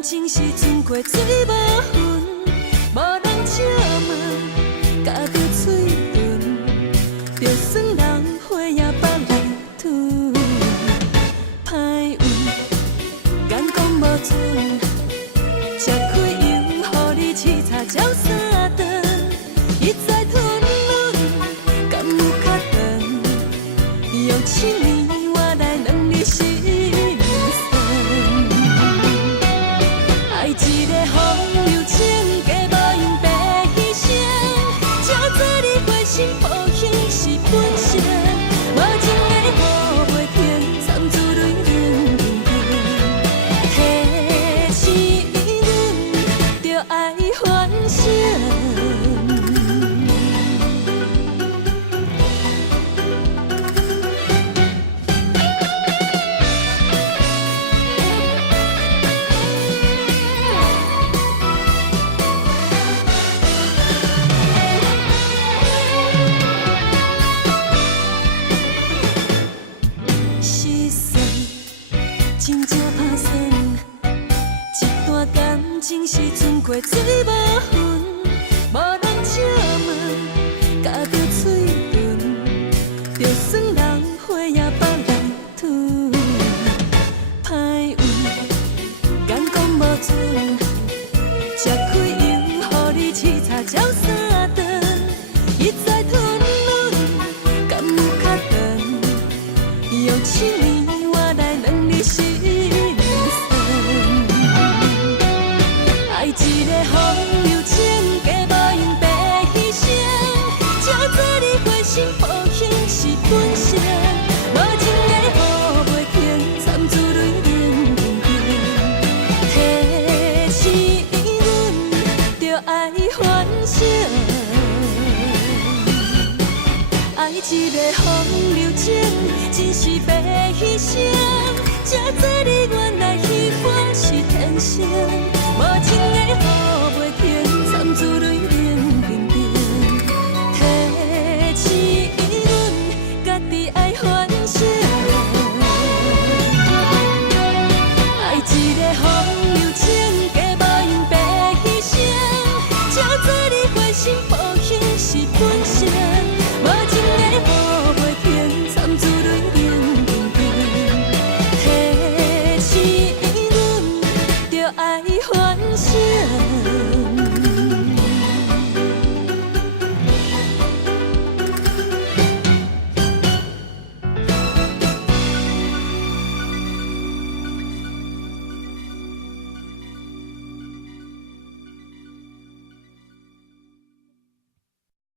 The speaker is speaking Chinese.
感情是泉过水无痕，无人笑问，咬着嘴唇，就算人花也放来吞。歹运，眼光无准，吃开油，予你凄茶照三顿，一再吞忍，敢有较长？用7年我来让你心酸。爱一个风流情，假无用白牺牲，才做你花心抱胸是本性。无情的雨袂停，惨自泪冷冷冷，提醒阮着爱反省。失散，真正歹算，一段感情是泉过水无痕，无人笑问，咬着嘴唇，就算人花也放来吞。歹运，眼光无准，吃开油，予你凄茶照三顿，一再吞忍，敢有较长？用7年我来让你心酸。爱一个风流情，假无用白牺牲，才做你花心抱胸是本性。无情的雨袂停，惨自泪冷冷冷，提醒阮着爱反省。爱一个风流情，真是白牺牲，才做你原来喜欢是天性。无情